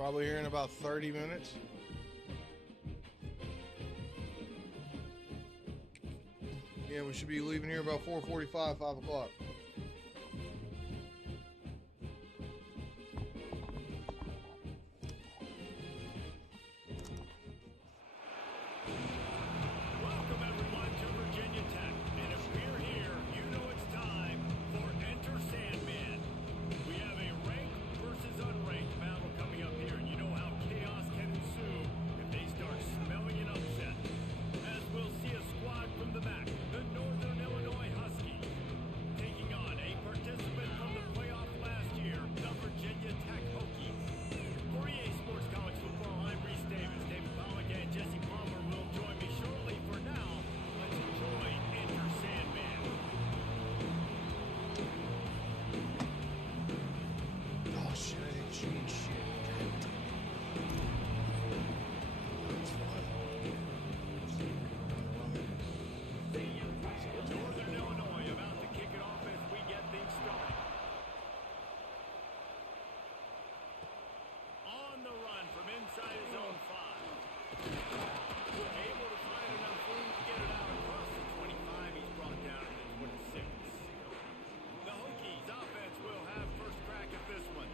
Probably here in about 30 minutes. Yeah, we should be leaving here about 4:45, 5 o'clock. Welcome everyone to Virginia Tech, and if we're here, you know it's time for Enter Sandman. We have a ranked versus unranked battle coming up here, and you know how chaos can ensue if they start smelling an upset. As we'll see a squad from the back, the Northern Illinois Huskies, taking on a participant from the playoff last year, the Virginia Tech Hokies. For EA Sports College Football, I'm Reese Davis. David Pollock and Jesse Palmer will join me shortly. For now, let's enjoy Enter Sandman. Oh shit, I didn't change shit. That's fine. Northern Illinois about to kick it off as we get things started. On the run from inside his own 5. Able to find enough room to get it out across the 25. He's brought down to the 26. The Hokies offense will have first crack at this one.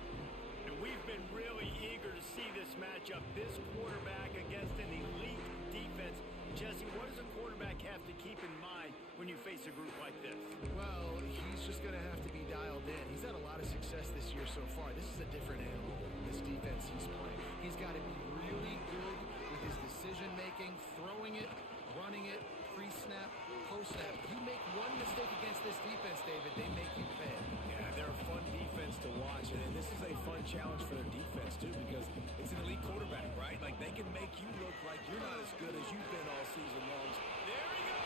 And we've been really eager to see this matchup. This quarterback against an elite defense. Jesse, what does a quarterback have to keep in mind when you face a group like this? Well, he's just going to have to be dialed in. He's had a lot of success this year so far. This is a different animal than this defense he's playing. He's got to be really good with his decision-making, throwing it, running it, pre-snap, post-snap. You make one mistake against this defense, David, they make you pay. Yeah, they're a fun defense to watch, and this is a fun challenge for their defense, too, because it's an elite quarterback, right? Like, they can make you look like you're not as good as you've been all season long. There he goes!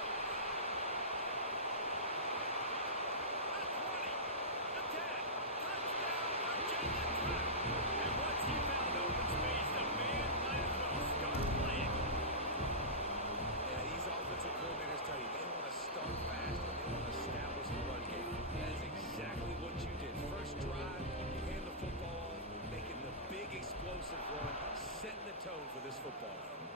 The 20, the 10, touchdown, Virginia Tech! And once he found open space, the man might as well start playing. Yeah, these offensive coordinators tell you they want to start fast and they want to establish the run game. That is exactly what you did. First drive, you hand the football off, making the big explosive run, setting the tone for this football game.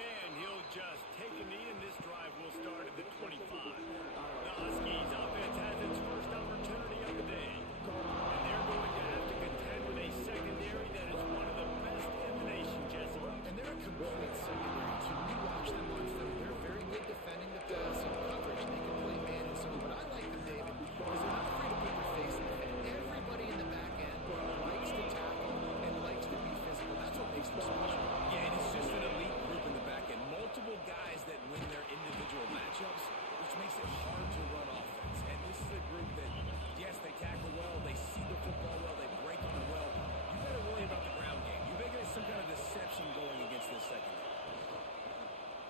And he'll just take a knee, and this drive will start at the 25. The Huskies offense has its first opportunity of the day. And they're going to have to contend with a secondary that is one of the best in the nation, Jesse. And they're a complete secondary, too. You watch them on film. They're very good defending the pass and coverage. They can play man and zone. But I like them, David, because they're not afraid to put their face in the pit. Everybody in the back end likes to tackle and likes to be physical. That's what makes them special. Yeah, and it's just an elite group in the back end. Multiple guys that win their individual matchups, which makes it hard to run offense. And this is a group that, yes, they tackle well, they see the football well, they break it well. You better worry about the ground game. You better get some kind of deception going against this secondary.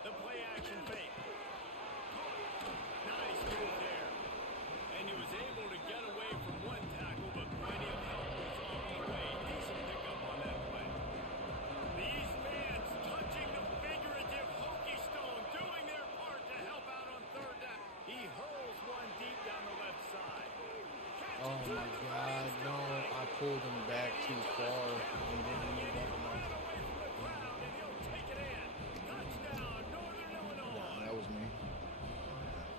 The play action fake. Nice move there. And he was able to get away from one tackle, but plenty of help was on the way. Decent pickup on that play. These fans touching the figurative Hokie stone, doing their part to help out on third down. He hurls one deep down the left side. Oh my god, no, I pulled him back too far and didn't move up enough. Away from the crowd, and he'll take it in. Touchdown, Northern Illinois. That was me.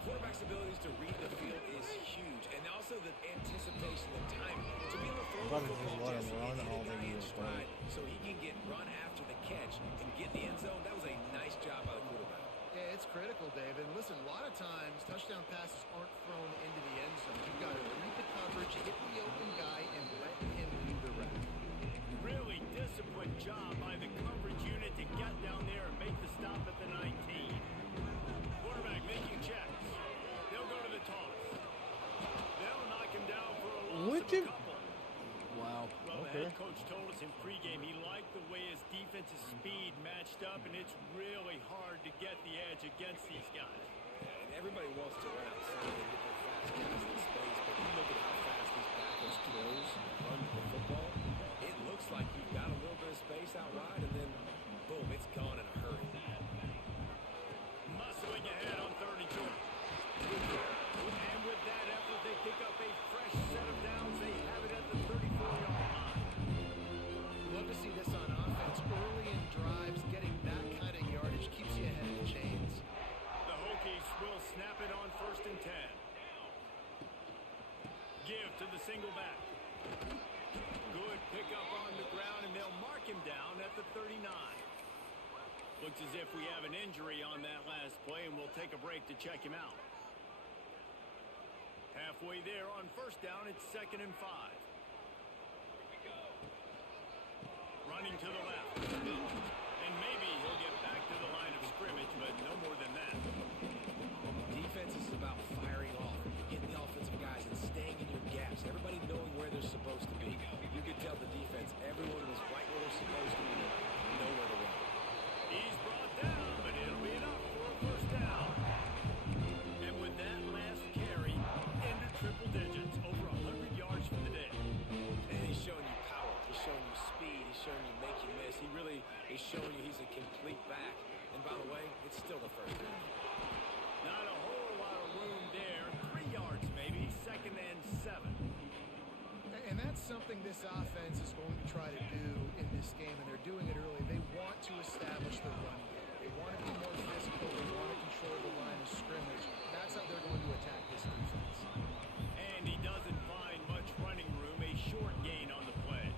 Quarterback's abilities to read the field is huge, and also the anticipation, the timing. To be able to throw Probably the just football, let him Jesse, run, and I don't hit the think guy he in was stride so he can get run after the catch and get in the end zone. That was a nice job by the quarterback. Yeah, it's critical, David. Listen, a lot of times touchdown passes aren't thrown into the end zone. You've got to read the coverage, hit the open guy, and let him do the rest. Really disciplined job by the coverage unit to get down there and make the stop at the 19. Quarterback making checks. They'll go to the toss. They'll knock him down for a loss What of did- a couple. Wow, Well, the okay. head coach told us in pregame he liked the way his defensive speed matched up, and it's really hard to get the edge against these guys. And everybody wants to run outside and get their fast guys in space, but you look at how fast these backers close and run the football, it looks like you've got a little bit of space out wide, and then, boom, it's gone in a hurry. Muscling ahead on 32. And with that effort, they pick up a fresh set of downs. They have it at the 34-yard line. to the single back. Good pickup on the ground, and they'll mark him down at the 39. Looks as if we have an injury on that last play, and we'll take a break to check him out. Halfway there on first down, it's 2nd and 5. Running to the left. And maybe he'll get back to the line of scrimmage, but no more than that. Defense is about firing off, getting the offensive guys and staying in your gaps. Everybody knowing where they're supposed to be. You could tell the defense, everyone was right where they're supposed to be. Nowhere to run. He's brought down, but it'll be enough for a first down. And with that last carry, into triple digits, over 100 yards for the day. And he's showing you power. He's showing you speed. He's showing you make you miss. He really is showing you he's a complete back. And by the way, it's still the first down. Not a whole lot of room there. 3 yards maybe, 2nd and 7. And that's something this offense is going to try to do in this game, and they're doing it early. They want to establish the run game. They want to be more physical. They want to control the line of scrimmage. That's how they're going to attack this defense. And he doesn't find much running room, a short gain on the play.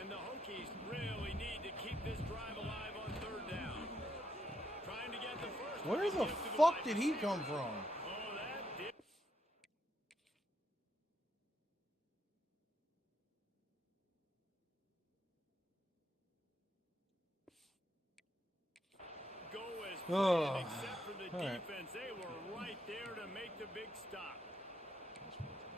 And the Hokies really need to keep this drive alive on 3rd down. Trying to get the first. Where the fuck did he come from? Oh, that did. Go as planned, except for the defense. They were right there to make the big stop.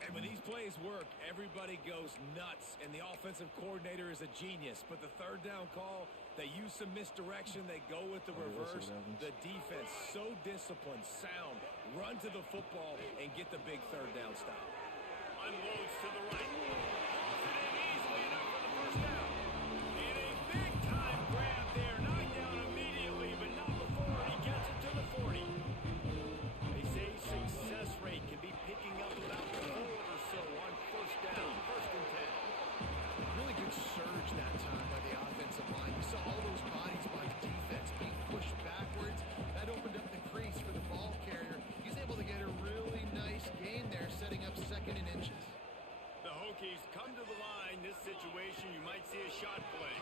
And when these plays work, everybody goes nuts, and the offensive coordinator is a genius. But the 3rd down call, they use some misdirection. They go with the reverse. The defense, so disciplined, sound, run to the football, and get the big 3rd down stop. Unloads to the right. Pulls it in easily enough for the first down. And a big-time grab there. Knocked down immediately, but not before he gets it to the 40. They say success rate can be picking up about 4 or so on first down, 1st and 10. Really good surge that time by the offensive line. You saw all those bodies by the defense being pushed backwards. That opened up the crease for the ball carrier. He's able to get a really nice gain there, setting up 2nd and inches. The Hokies come to the line. This situation, you might see a shot play.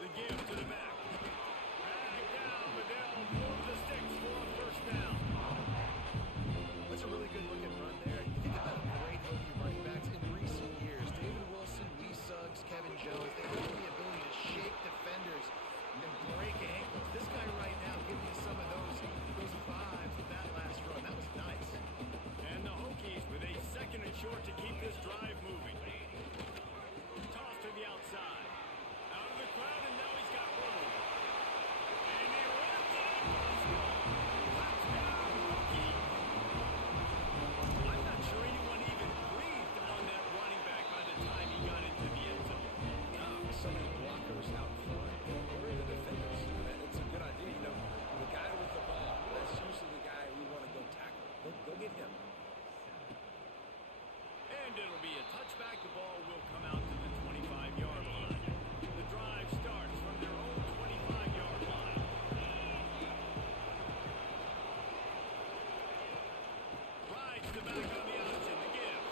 The give to the back. Drag it down, but they'll move the sticks for a first down. That's a really good looking run there. You think about great Hokie running backs in recent years. David Wilson, Lee Suggs, Kevin Jones. They have the ability to shake defenders and break ankles. This guy right now giving you some of those vibes with that last run. That was nice. And the Hokies with a 2nd and short to keep this drive moving. Toss to the outside. Out of the crowd, and now he's got room. And he runs it up. Touchdown, Hokie. I'm not sure anyone even breathed on that running back by the time he got into the end zone. No, so many blockers out front. Where are the defenders? It's a good idea. You know, the guy with the ball, that's usually the guy we want to go tackle. Go get him. And it'll be a touchback. The ball will come out to the 25-yard line. The drive starts from their own 25-yard line. Rides the back on the option, the give.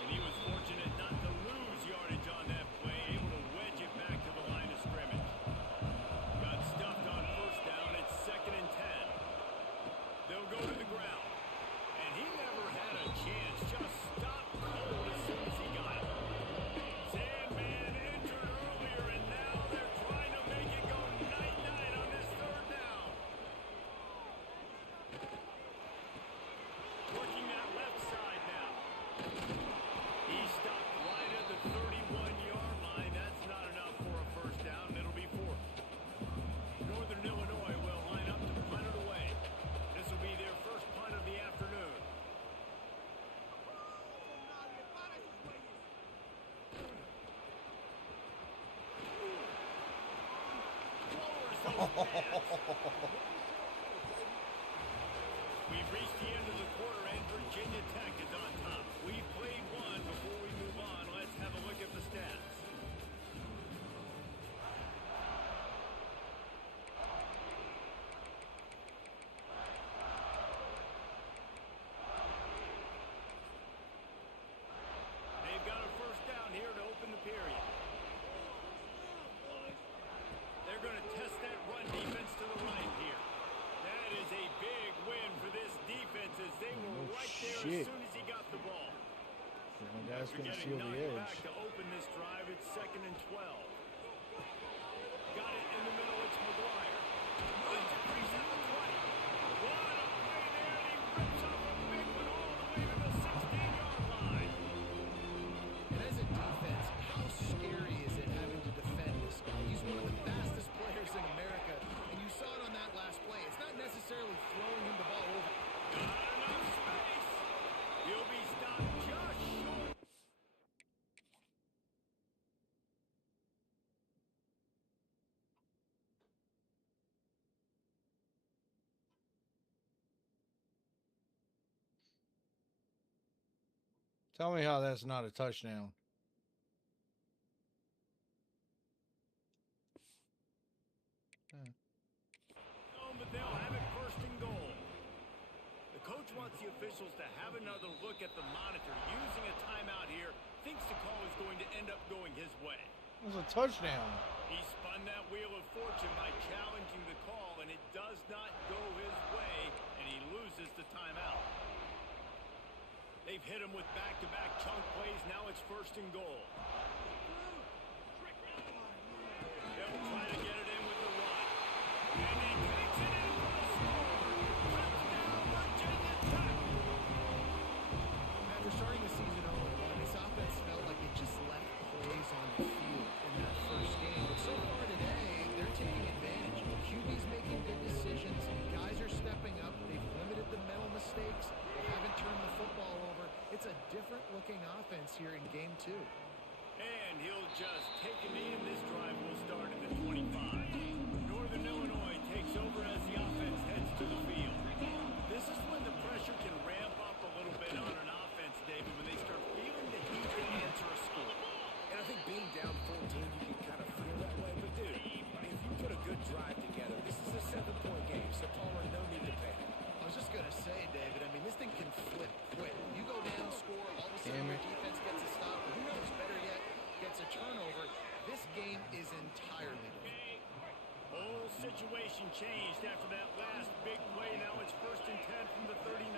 And he was fortunate not to lose yardage on that play, able to wedge it back to the line of scrimmage. Got stuffed on first down. It's 2nd and 10. They'll go to the ground. And he never had a chance. Just stopped cold as soon as he got it. Sandman entered earlier, and now they're trying to make it go night-night on this 3rd down. Working that left side now. He stopped right at the 31-yard line. That's not enough for a first down. It'll be 4th. Northern Illinois will line up to punt it away. This will be their first punt of the afternoon. We've reached the end of the quarter, and Virginia Tech is on top. We've played one. Before we move on, let's have a look at the stats. That's After going to getting seal the knocked back edge. to open this drive, it's 2nd and 12. Got it in the middle, it's McGuire. Moves it, he's at the 20. What a play there, and he rips off a big one all the way to the 16-yard line. And as a defense, how scary is it having to defend this guy? He's one of the fastest players in America, and you saw it on that last play. It's not necessarily throwing him the ball over. Not enough space. He'll be stopped just short. Tell me how that's not a touchdown. But they'll have it 1st and goal. The coach wants the officials to have another look at the monitor. Using a timeout here, thinks the call is going to end up going his way. It was a touchdown. He spun that wheel of fortune by challenging the call, and it does not go his way, and he loses the timeout. They've hit him with back-to-back chunk plays. Now it's 1st and goal. They'll try to get it in with the run. And he takes it in for the score. Touchdown, Virginia Tech. After starting the season 0-1, this offense felt like it just left plays on the field in that first game. But so far today, they're taking advantage. QB's making good decisions. Guys are stepping up. They've limited the mental mistakes. They haven't turned the football over. It's a different-looking offense here in Game 2. And he'll just take a knee, and this drive will start at the 25. Northern Illinois takes over as the offense heads to the field. This is when the pressure can ramp up a little bit on an offense, David, when they start feeling the heat to answer a score. And I think being down 14, you can kind of feel that way. But, dude, if you put a good drive together, this is a 7-point game, so Palmer, no need to panic. I was just going to say, David, I mean, this thing can flip quick. You go down, score, all of a sudden your defense gets a stop, or who knows, better yet, gets a turnover. This game is entirely different. Whole situation changed after that last big play. Now it's 1st and 10 from the 39.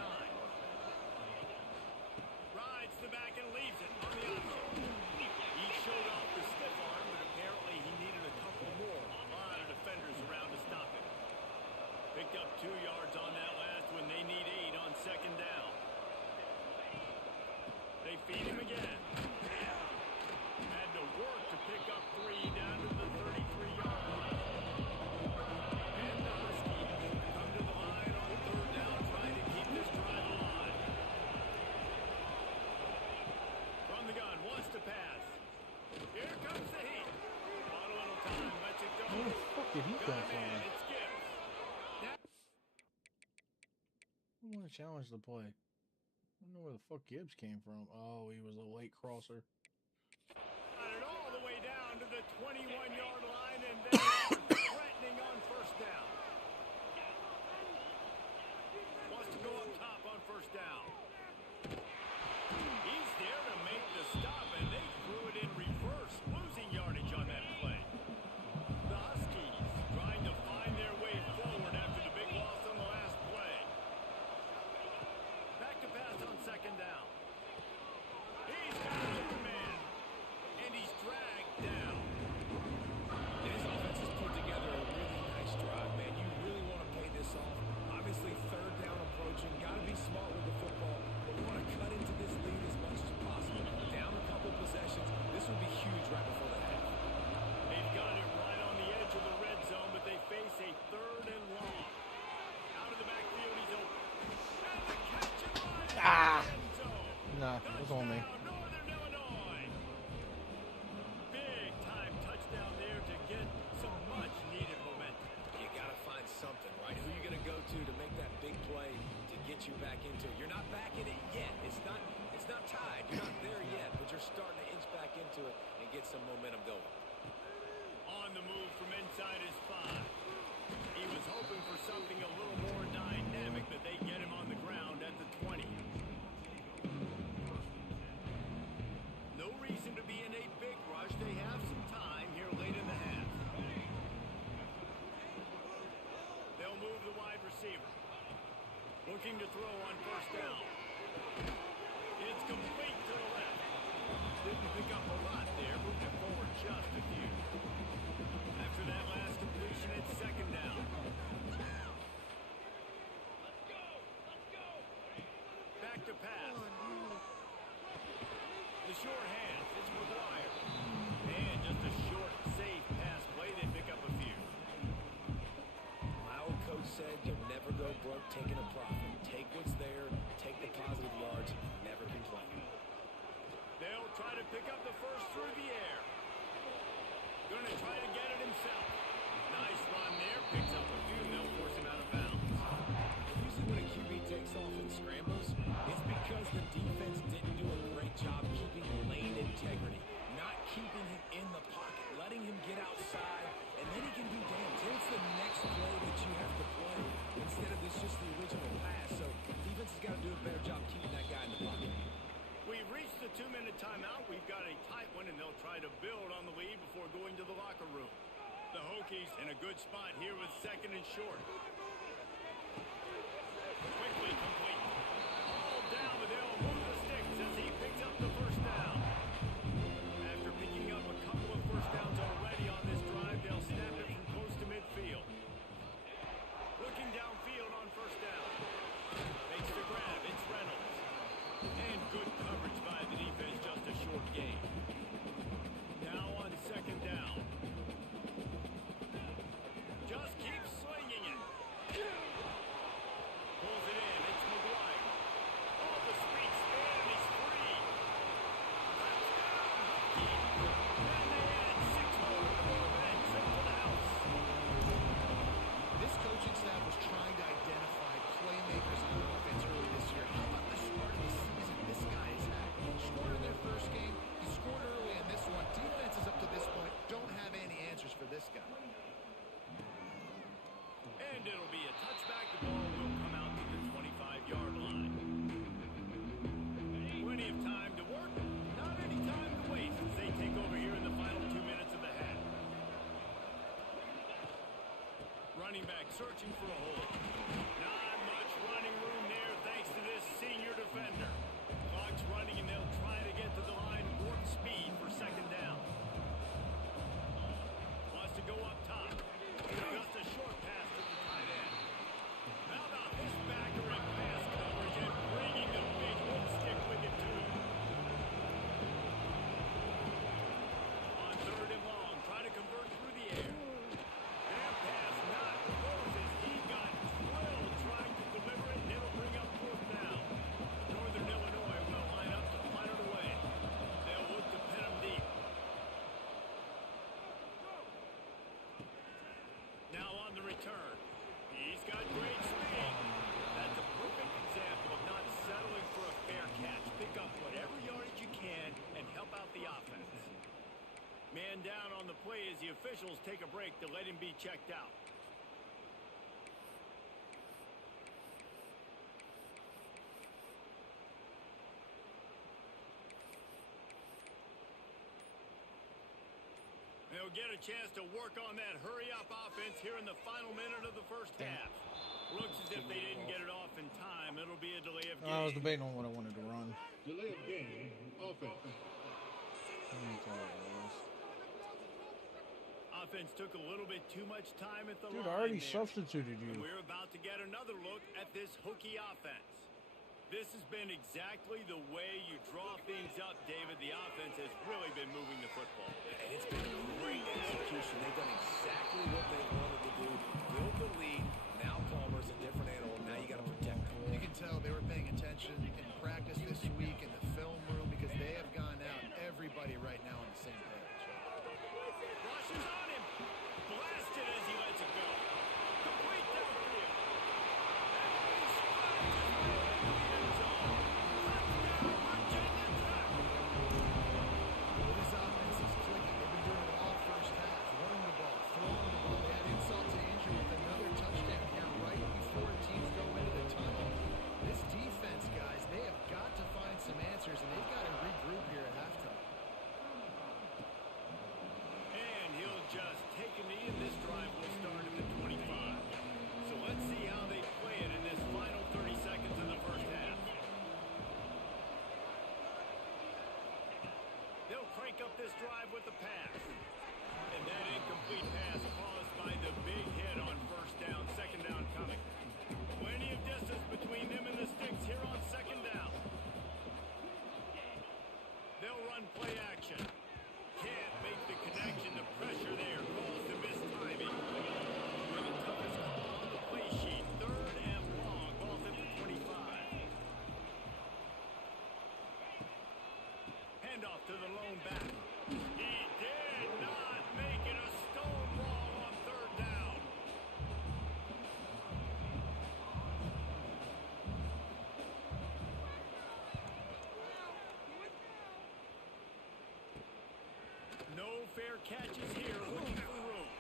Rides the back and leaves it on the option. He showed off the stiff arm, but apparently he needed a couple more. A lot of defenders around to stop him. Picked up 2 yards on that last when they need 8 on 2nd down. They feed him again. Had to work to pick up 3 down to the 33-yard line. And the Huskies come to the line on 3rd down, trying to keep this drive alive. From the gun, wants to pass. Here comes the heat. Bought a little time, lets it go. Where the fuck did he Got come a man, from? it's Gibbs. I want to challenge the play. I don't know where the fuck Gibbs came from. Oh, he was a late crosser. Got it all the way down to the 21-yard line, and they are threatening on 1st down. Wants to go up top on 1st down. He's there to make the stop, and they threw it in reverse, losing yardage on that play. The Huskies trying to find their way forward after the big loss on the last play. Back to pass on 2nd down. He's got an open man, and he's dragged down. And his offense has put together a really nice drive, man. You really want to pay this off. Obviously, 3rd down approaching. Got to be smart with the football. But we want to cut into this lead as much as possible. Down a couple possessions. This would be huge right before the half. They've got it right on the edge of the red zone, but they face a 3rd and long. Out of the backfield, he's open. And the catch and run in the end zone. Nah, it was on me. Touchdown, Northern Illinois. Big time touchdown there to get some much needed momentum. You got to find something, right? Who you going to go to make that big play to get you back into it? You're not back in it yet. It's not tied. You're not there yet, but you're starting to inch back into it and get some momentum going. On the move from inside his 5. He was hoping for something a little more dynamic, but they get him on the ground at the 20. No reason to be in a big rush. They have some time here late in the half. They'll move the wide receiver. Looking to throw on 1st down. It's complete to the left. Didn't pick up a lot there, moved it forward just a few. After that last completion, it's second down. Back to pass. The short hands, it's McGuire. And just a short, safe pass play, they pick up a few. My old coach said you'll never go broke taking a profit. Take what's there, take the positive yards, never complain. They'll try to pick up the first through the air. Going to try to get it himself. Nice run there, picks up a few, and they'll force him out of bounds. Usually when a QB takes off and scrambles, it's because the defense didn't do a great job keeping lane integrity, not keeping him in the pocket, letting him get outside, and then he can do damage. Then it's the next play that you have to play instead of this just the original pass. So defense has got to do a better job keeping that guy in the pocket. We've reached the 2-minute timeout. We've got a tight one, and they'll try to build on the lead before going to the locker room. The Hokies in a good spot here with second and short. Quickly complete. All down, but they'll move the sticks as he picks up the first down. After picking up a couple of first downs already on this drive, they'll snap it from close to midfield. Looking downfield on first down. Makes the grab. It's Reynolds. And good coverage by the defense, just a short gain. Now on second down. Just keeps swinging it. Pulls it in. It's McGuire. Oh, the speed span. He's free. Touchdown, Hokie. And they add 6 more to the event. Trip to the house. This coaching staff was trying to identify playmakers on offense early this year. How about the start of the season this guy has had? Scored in their first game. He scored early in this one. Defenses up to this point don't have any answers for this guy. And it'll be a touchback. The ball will come out to the 25-yard line. Plenty of time to work. Not any time to waste as they take over here in the final 2 minutes of the half. Running back searching for a hole. Not much running room there thanks to this senior defender. Clock's running and they'll try to get to the line warp speed for second down. Wants to go up top. Just a short pass to the tight end. How about this backer in pass coverage and bringing the big wood stick with it too. On third and long, try to convert through the air. And pass not close as he got drilled trying to deliver it, and it'll bring up fourth down. Northern Illinois will line up to punt it away. They'll look to pin him deep. Now on the return. He's got great speed. That's a perfect example of not settling for a fair catch. Pick up whatever yardage you can and help out the offense. Man down on the play as the officials take a break to let him be checked out. They'll get a chance to work on that hurry-up offense here in the final minute of the first half. Looks as if they didn't get it off in time. It'll be a delay of game. I was debating on what I wanted to run. Delay of game, offense. Offense took a little bit too much time at the Dude, line I already there. substituted you. And we're about to get another look at this Hokie offense. This has been exactly the way you draw things up, David. The offense has really been moving the football. And it's been great execution. They've done exactly what they wanted to do. Build the lead. Now Palmer's a different animal. Now you got to protect him. You can tell they were paying attention in practice this week in the film room because they have gone out. Everybody right now on the same page. Rushes on him. Blasted as he lets it go. Complete downfield. And he spikes his way into the end zone. Touchdown, Virginia Tech. Well, this offense is clicking. They've been doing it all first half. Running the ball, throwing the ball. They had insult to injury with another touchdown here right before teams go into the tunnel. This defense, guys, they have got to find some answers, and they've got to regroup here at halftime. And he'll just take a knee, and this drive will start at the 25. So let's see how they play it in this final 30 seconds of the first half. They'll crank up this drive with the pass. And that incomplete pass caused by the big hit on first down, second down coming. Plenty of distance between them and the sticks here on second down. They'll run play action. Can't make the connection. The pressure there caused the missed timing. We're the toughest call on the play sheet. Third and long. Ball's in for 25. Handoff to the lone back. He did not make it a stone wall on third down. No fair catches here. Looking for room.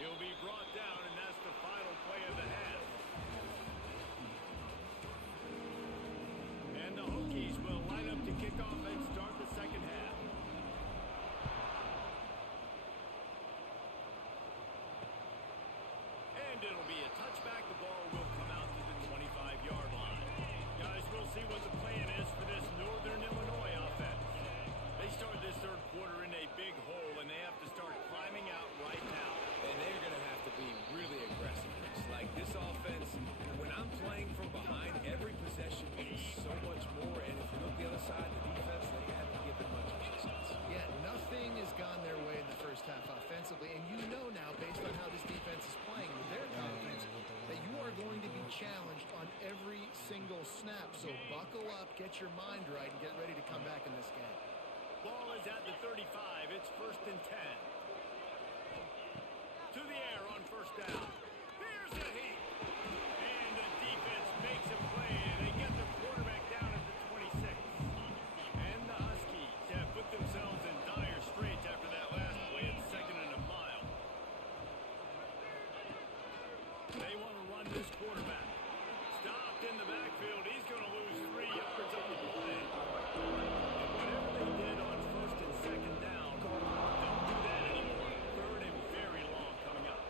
He'll be brought down, and that's the final play of the half. And the Hokies will line up to kick off and start the second half. And it'll be a touchback. The ball will come out to the 25-yard line. Guys, we'll see what the plan is for this Northern Illinois offense. They start this third quarter in a big hole, and they have to start climbing out right now. And they're going to have to be really aggressive. It's like this offense, when I'm playing from behind, every possession means so much more. And if you look the other side, the defense, they haven't given much resistance. Yeah, nothing has gone their way in the first half offensively. And you know now, based on how this defense is playing with their confidence, that you are going to be challenged on every single snap. So buckle up, get your mind right, and get ready to come back in this game. Ball is at the 35. It's 1st and 10. To the air on first down. Here's a heat. And the defense makes a play. They get the quarterback down at the 26. And the Huskies have put themselves in dire straits after that last play. It's 2nd and a mile. They want to run this quarterback. Stopped in the backfield. He's going to lose 3 yards on the play. Whatever they did on 1st and 2nd down, don't do that anymore. 3rd and very long coming up.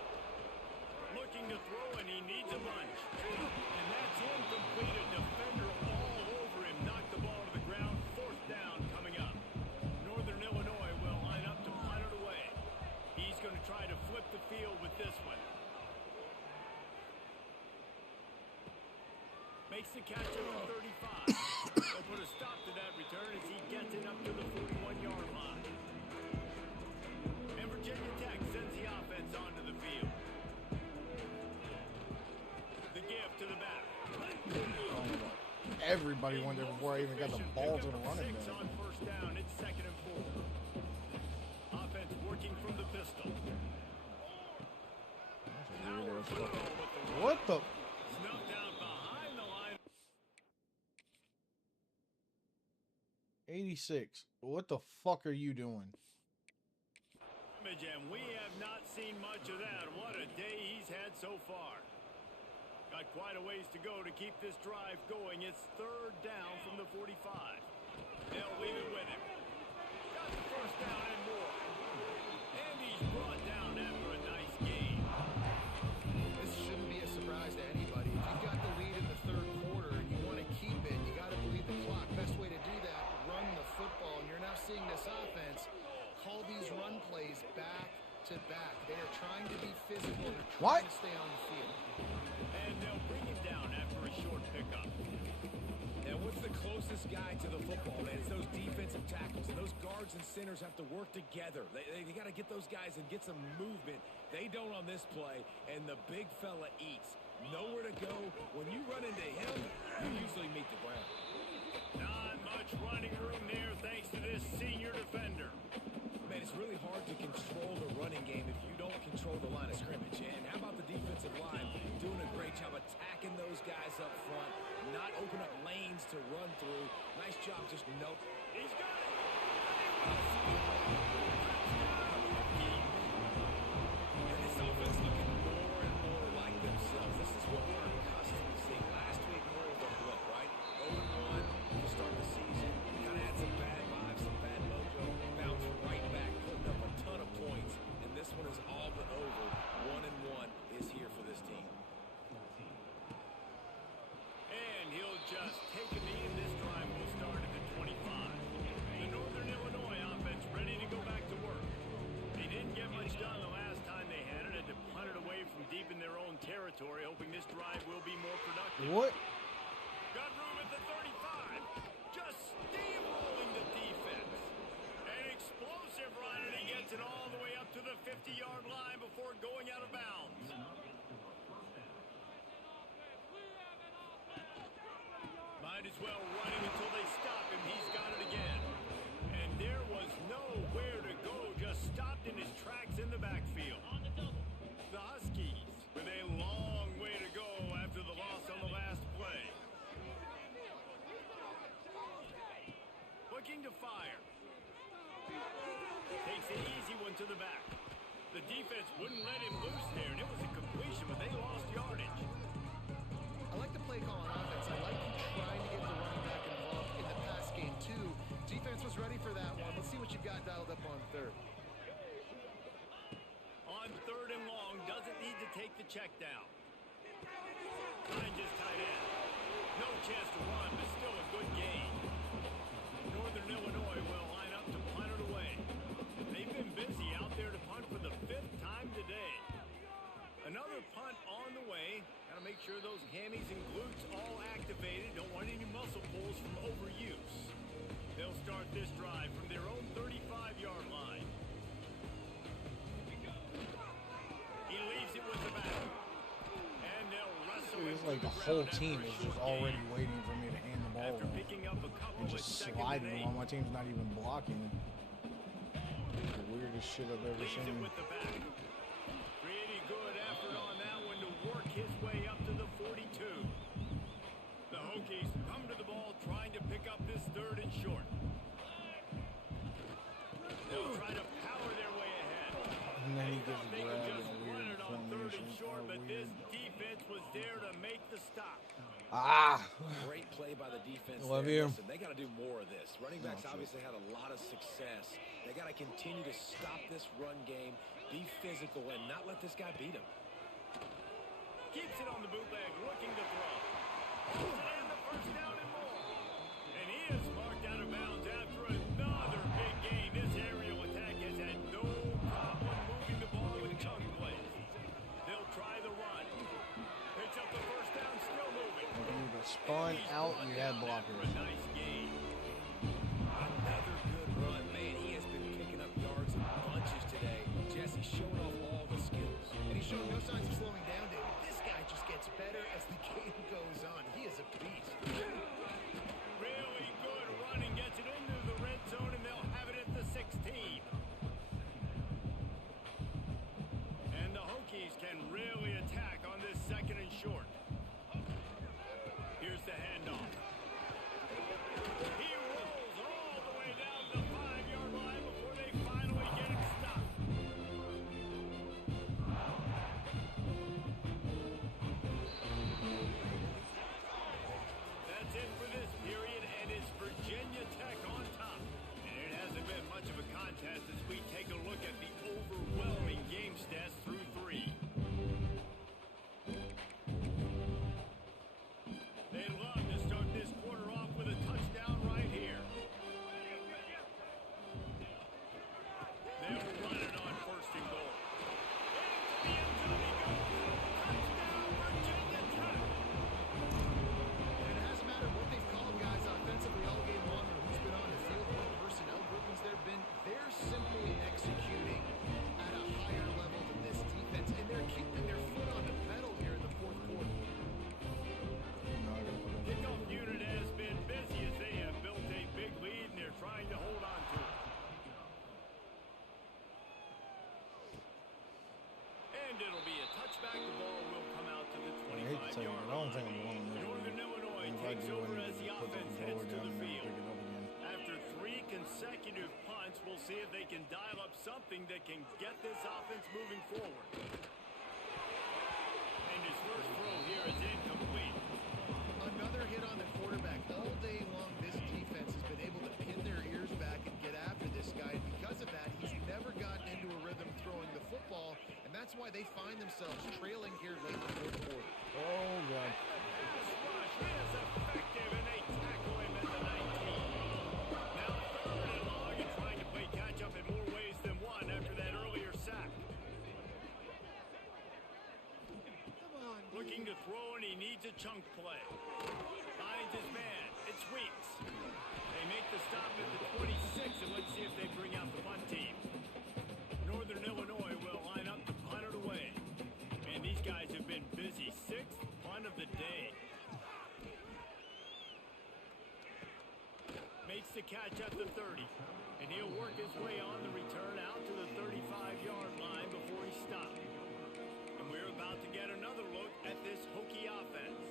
Looking to throw, and he needs a bunch. And that's incomplete. A defender all over him. Knocked the ball to the ground. 4th down coming up. Northern Illinois will line up to punt it away. He's going to try to flip the field with this one. Makes the catch at the 35. They'll put a stop to that return as he gets it up to the 41-yard line. And Virginia Tech sends the offense onto the field. The give to the back. Everybody went there before I even got the ball to the running back. 6 on first down. It's 2nd and 4. Offense working from the pistol. What the? Snuffed out behind the line. 86. What the fuck are you doing? And we have not seen much of that. What a day he's had so far. Got quite a ways to go to keep this drive going. It's 3rd down from the 45. They'll leave it with him. Got the first down and more. And he's brought down after a nice game. This shouldn't be a surprise to anybody. If you've got the lead in the 3rd quarter and you want to keep it, you got to bleed the clock. Best way to do that, run the football. And you're now seeing this offense call these run plays back to back. They are trying to be physical. They're trying to stay on the field. And they'll bring him down after a short pickup. And what's the closest guy to the football, man? It's those defensive tackles. And those guards and centers have to work together. They got to get those guys and get some movement. They don't on this play, and the big fella eats. Nowhere to go. When you run into him, you usually meet the ground. Not much running room there thanks to this senior defender. Man, it's really hard to control the running game if you don't control the line of scrimmage. And how about the defensive line doing a great job attacking those guys up front, not open up lanes to run through. Nice job, just no. He's got it. And this offense looking more and more like themselves. This is what we're accustomed to seeing. Last week, more of a blip, right? 0-1 to start the season. Kind of had some bad vibes, some bad mojo. Bounce right back, putting up a ton of points. And this one is all but over. 1-1 is here for this team. And he'll just take a knee, and this drive will start at the 25. What? Got room at the 35. Just steamrolling the defense. An explosive run, and he gets it all the way up to the 50-yard line before going out of bounds. Might as well running until they stop him. He's got it again. And there was nowhere to go. Just stopped in his tracks in the backfield. The Huskies with a long way to go after the loss on the last play. Looking to fire. Takes the easy one to the back. The defense wouldn't let him loose there, and it was a completion, but they lost yardage. I like the play call on offense. I like you trying to get the running back involved in the pass game, too. Defense was ready for that one. Let's see what you've got dialed up on third. On third and long, doesn't need to take the check down. Finds his tight end. No chance to run, but still a good gain. Northern Illinois will line up to punt it away. They've been busy out there to punt for the 5th time today. Another punt on the way. Got to make sure those hammies and glutes all activated. Don't want any muscle pulls from overuse. They'll start this drive from their own 35-yard line. He leaves it with the back. And they'll wrestle It's it like to the the whole ground team after a is just short already gain. waiting for me to hand the ball After off picking up a couple and with just second sliding and while 8. my team's not even blocking. The weirdest shit I've ever Leaves it seen. with the back. Pretty good effort on that one to work his way up to the 42. The Hokies come to the ball trying to pick up this 3rd and short. They'll try to power their way ahead. And then he They gets thought they could grabbed just in a run weird it on 3rd formation. and short, but this Weird. defense was there to make the stop. Ah! Great play by the defense. Love there. you. Listen, they got to do more of this. Running backs shit. obviously had a lot of success. They got to continue to stop this run game, be physical, and not let this guy beat him. Keeps it on the bootleg, looking to throw. Holds it in the 1st down and more. And he is marked out of bounds after another big gain. This aerial attack has had no problem moving the ball with chunk plays. They'll try the run. Picks up the 1st down, still moving. If you would have spun out, you had blockers. For a nice gain. Another good run, man. He has been picking up yards in bunches today. Jesse showing off all the skills. And he's showing no signs of slowing down, David. This guy just gets better as the game goes on. He is a beast. Really good running, gets it into the red zone, and they'll have it at the 16. And the Hokies can really attack on this 2nd and short. Here's the handoff. He rolls all the way down the 5-yard line before they finally get him stopped. That's it for this period, and it's Virginia Tech on top. And it hasn't been much of a contest as we take a look at the overwhelming game stats through 3. They love to start this quarter off with a touchdown right here. They'll run it on 1st and goal. Into the end zone he goes. Touchdown, Virginia Tech. And it hasn't mattered what they've called guys offensively all game long or who's been on the field, what personnel groupings there have been. They're simply executing at a higher level than this defense, and they're keeping their foot on the pedal here in the 4th quarter. Kickoff unit has been busy as they have built a big lead and they're trying to hold on to it. And it'll be a touchback. The ball will come out to the I hate to tell you, 25-yard but I don't line. think I'm going there. Northern Illinois If I takes do, I over need as to the put the offense controller heads to down the and field. pick it up again. After 3 consecutive punts, we'll see if they can dial up something that can get this offense moving forward. And his first throw here is incomplete. Another hit on the quarterback. All day long, this defense has been able to pin their ears back and get after this guy. And because of that, he's never gotten into a rhythm throwing the football. And that's why they find themselves trailing here late in the 4th quarter. Oh, God. This rush is effective, and they tackle him at the 19. Now 3rd and long and trying to play catch-up in more ways than one after that earlier sack. Looking to throw, and he needs a a chunk play. Finds his man. It's Weeks. They make the stop at the 26, and let's see if they bring out the punt team. Northern Illinois will line up to punt it away. And these guys have been busy. 6th punt of the day. Makes the catch at the 30. And he'll work his way on the return out to the 35-yard line before he stopped. And we're about to get another look at this Hokie offense.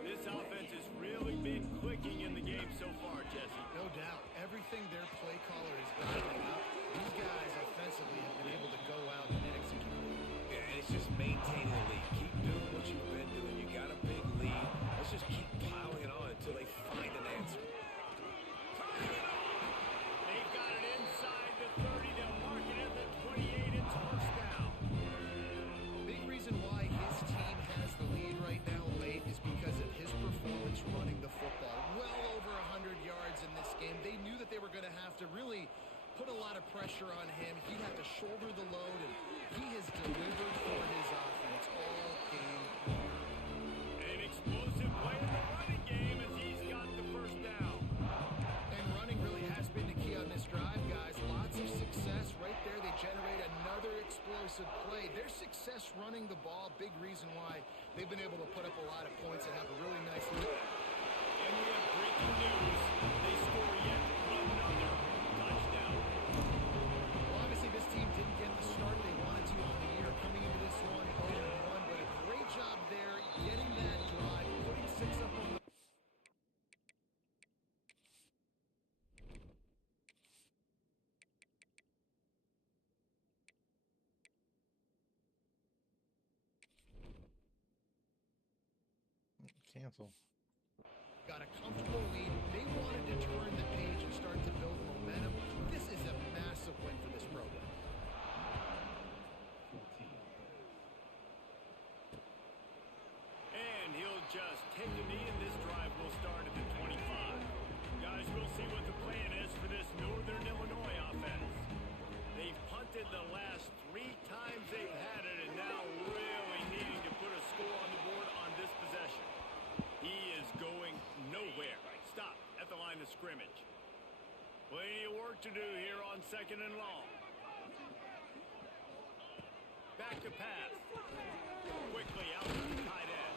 This offense has really been clicking in the game so far, Jesse. No doubt. Everything their play caller is dialing up, these guys offensively have been able to go out and execute. Yeah, and it's just maintaining the lead. Keep doing what you've been doing. You got a big lead. Let's just keep piling it on until they find an answer. They've got it inside the 30. They'll mark it at the 28. It's first down. Big reason why his team has the lead right now late is because of his performance running the football. Well over 100 yards in this game. They knew that they were going to have to really put a lot of pressure on him. He'd have to shoulder the load, and he has delivered for his offense all game long. An explosive play in the running game as he's got the first down. And running really has been the key on this drive, guys. Lots of success right there. They generate another explosive play. Their success running the ball, big reason why they've been able to put up a lot of points and have a really nice lead. And we have breaking news. They score yet another touchdown. Well, obviously this team didn't get the start they wanted to on the year. Coming into this one 0-1, but a great job there getting that drive, putting 6 up on the Cancel. got a comfortable lead. They wanted to turn the page and start to build momentum. This is a massive win for this program. And he'll just take a knee, and this drive will start at the 25. Guys, we'll see what the plan is for this Northern Illinois offense. They've punted the last 3 times they've had it, and now really needing to put a score on the board on this possession. He is going nowhere. Stop at the line of scrimmage. Plenty of work to do here on 2nd and long. Back to pass. Quickly out to the tight end.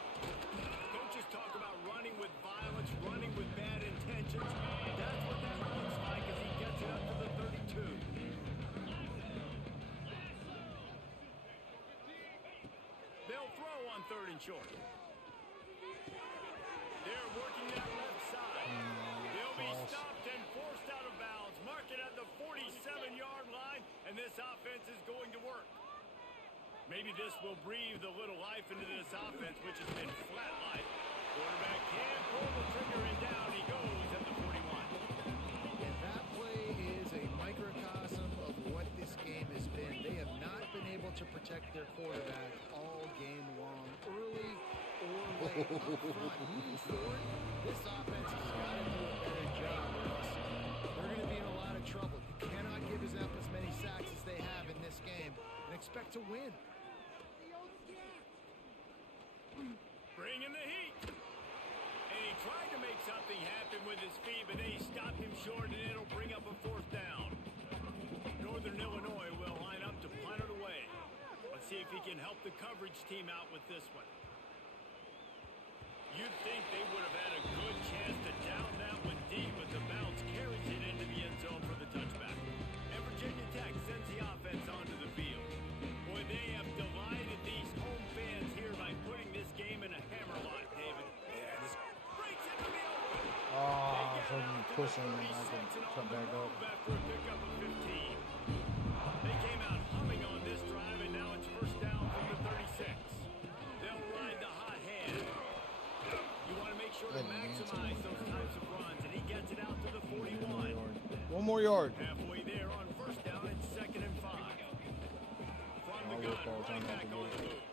Coaches talk about running with violence, running with bad intentions. That's what that looks like as he gets it up to the 32. They'll throw on 3rd and short. They're working that left side. They'll be stopped and forced out of bounds. Mark it at the 47-yard line, and this offense is going to work. Maybe this will breathe a little life into this offense, which has been flat-like. Quarterback can pull the trigger, and down he goes at the 41. And that play is a microcosm of what this game has been. They have not been able to protect their quarterback all game long, early or late. Up front, moving forward, this offense has got to do a better job, or else they're going to be in a lot of trouble. You cannot give up as many sacks as they have in this game and expect to win. Bring in the heat. And he tried to make something happen with his feet, but they stopped him short, and it'll bring up a 4th down. Northern Illinois will line up to punt it away. Let's see if he can help the coverage team out with this one. You'd think they would have had a good chance to down that one deep, but the bounce carries it into the end zone for the touchback. And Virginia Tech sends the offense onto the field. Boy, they have delighted these home fans here by putting this game in a hammerlock, David. Yeah, this Breaks into the open. Oh, so you push him and I can come back up. After a pickup of 15. They came out humming on this drive, and now it's first down from the 36. They'll ride the hot hand. You want to make sure to maximize those types of runs, and he gets it out to the 41. 1 more yard. Halfway there on first down, it's 2nd and 5. From the gun, running back on the move.